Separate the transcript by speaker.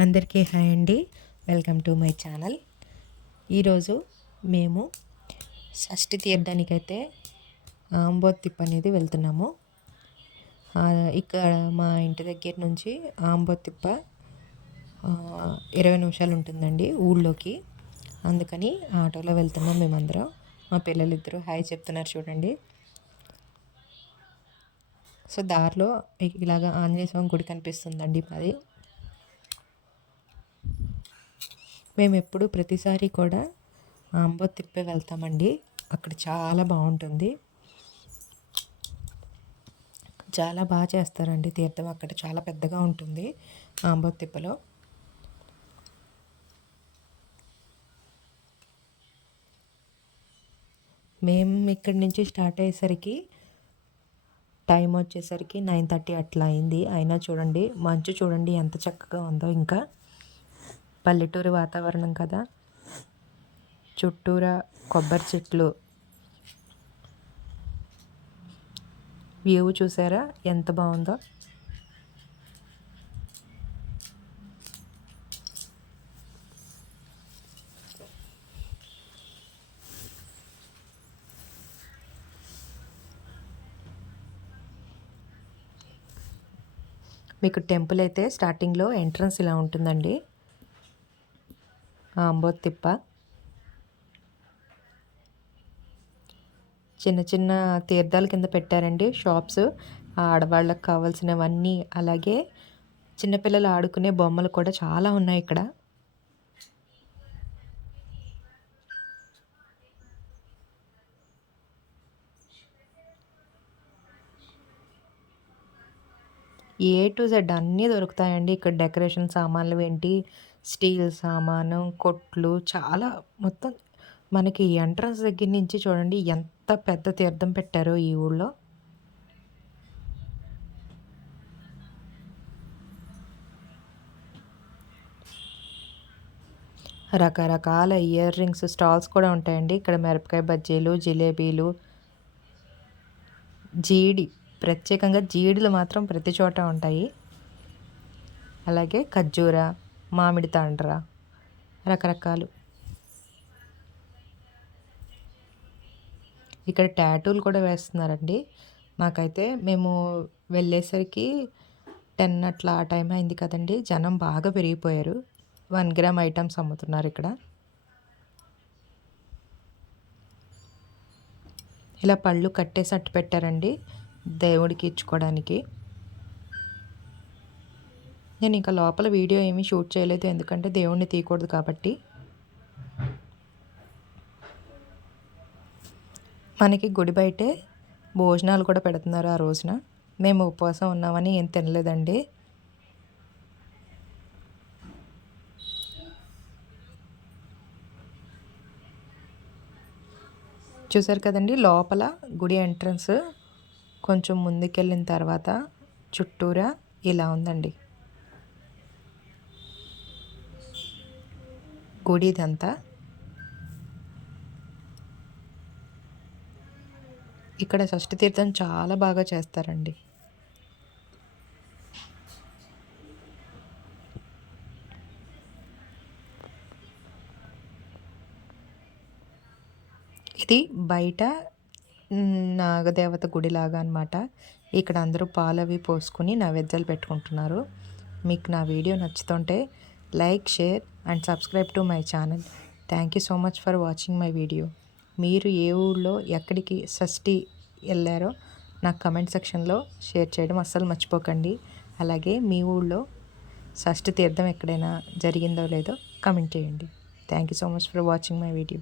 Speaker 1: అందరికీ హాయ్ అండి. Welcome to my channel. ఈరోజు మేము షష్ఠి తీర్థానికైతే ఆంబోతిప్ప అనేది వెళ్తున్నాము. ఇక్కడ మా ఇంటి దగ్గర నుంచి ఆంబోతిప్ప ఇరవై నిమిషాలు ఉంటుందండి ఊళ్ళోకి. అందుకని ఆటోలో వెళ్తున్నాం మేమందరం. మా పిల్లలు ఇద్దరు హాయ్ చెప్తున్నారు చూడండి. సో దారిలో ఇలాగ ఆంజనేయ స్వామి గుడి కనిపిస్తుందండి మాది. మేము ఎప్పుడు ప్రతిసారి కూడా అంబో తిప్పే వెళ్తామండి. అక్కడ చాలా బాగుంటుంది. చాలా బాగా చేస్తారండి తీర్థం. అక్కడ చాలా పెద్దగా ఉంటుంది ఆంబో తిప్పలో. మేము ఇక్కడి నుంచి స్టార్ట్ అయ్యేసరికి టైం వచ్చేసరికి నైన్ థర్టీ అట్లా అయింది. అయినా చూడండి మంచు చూడండి ఎంత చక్కగా ఉందో. ఇంకా పల్లెటూరు వాతావరణం కదా. చుట్టూరా కొబ్బరి చెట్లు. వ్యూ చూసారా? ఎంత బాగుందో. మీకు టెంపుల్ అయితే స్టార్టింగ్లో ఎంట్రన్స్ ఇలా ఉంటుందండి. తిప్ప. చిన్న చిన్న తీర్థాల కింద పెట్టారండి షాప్స్. ఆడవాళ్ళకి కావాల్సినవన్నీ అలాగే చిన్నపిల్లలు ఆడుకునే బొమ్మలు కూడా చాలా ఉన్నాయి ఇక్కడ. ఏ టు జెడ్ అన్నీ దొరుకుతాయండి. ఇక్కడ డెకరేషన్ సామాన్లు ఏంటి స్టీల్ సామాను కొట్లు చాలా మొత్తం మనకి ఎంట్రన్స్ దగ్గర నుంచి చూడండి ఎంత పెద్ద తీర్థం పెట్టారో ఈ ఊళ్ళో. రకరకాల ఇయర్ రింగ్స్ స్టాల్స్ కూడా ఉంటాయండి. ఇక్కడ మిరపకాయ బజ్జీలు జిలేబీలు జీడి ప్రత్యేకంగా జీడిలు మాత్రం ప్రతి చోట ఉంటాయి. అలాగే ఖర్జూర మామిడి తాండ్ర రకరకాలు. ఇక్కడ ట్యాటూలు కూడా వేస్తున్నారండి. మాకైతే మేము వెళ్ళేసరికి టెన్ అట్లా ఆ టైం అయింది కదండి. జనం బాగా పెరిగిపోయారు. వన్ గ్రామ్ ఐటమ్స్ అమ్ముతున్నారు ఇక్కడ. ఇలా పళ్ళు కట్టేసి అట్టు పెట్టారండి దేవుడికి ఇచ్చుకోవడానికి. నేను ఇంకా లోపల వీడియో ఏమీ షూట్ చేయలేదు. ఎందుకంటే దేవుణ్ణి తీయకూడదు కాబట్టి. మనకి గుడి బయటే భోజనాలు కూడా పెడుతున్నారు ఆ రోజున. మేము ఉపవాసం ఉన్నామని ఏం తినలేదండి. చూసారు కదండి లోపల గుడి ఎంట్రన్స్ కొంచెం ముందుకెళ్ళిన తర్వాత చుట్టూరా ఇలా ఉందండి. గుడి ఇదంతా ఇక్కడ షష్ఠి తీర్థం చాలా బాగా చేస్తారండి. ఇది బయట నాగదేవత గుడిలాగా అనమాట ఇక్కడ అందరూ పాలు అవి పోసుకుని నైవేద్యాలు పెట్టుకుంటున్నారు. మీకు నా video నచ్చుతుంటే like share and subscribe to my channel. Thank you so much for watching my video. మీరు ఏ ఊళ్ళో ఎక్కడికి షష్ఠి వెళ్ళారో నాకు కమెంట్ సెక్షన్లో షేర్ చేయడం అస్సలు మర్చిపోకండి. అలాగే మీ ఊళ్ళో షష్ఠి తీర్థం ఎక్కడైనా జరిగిందో లేదో కమెంట్ చేయండి. Thank you so much for watching my video.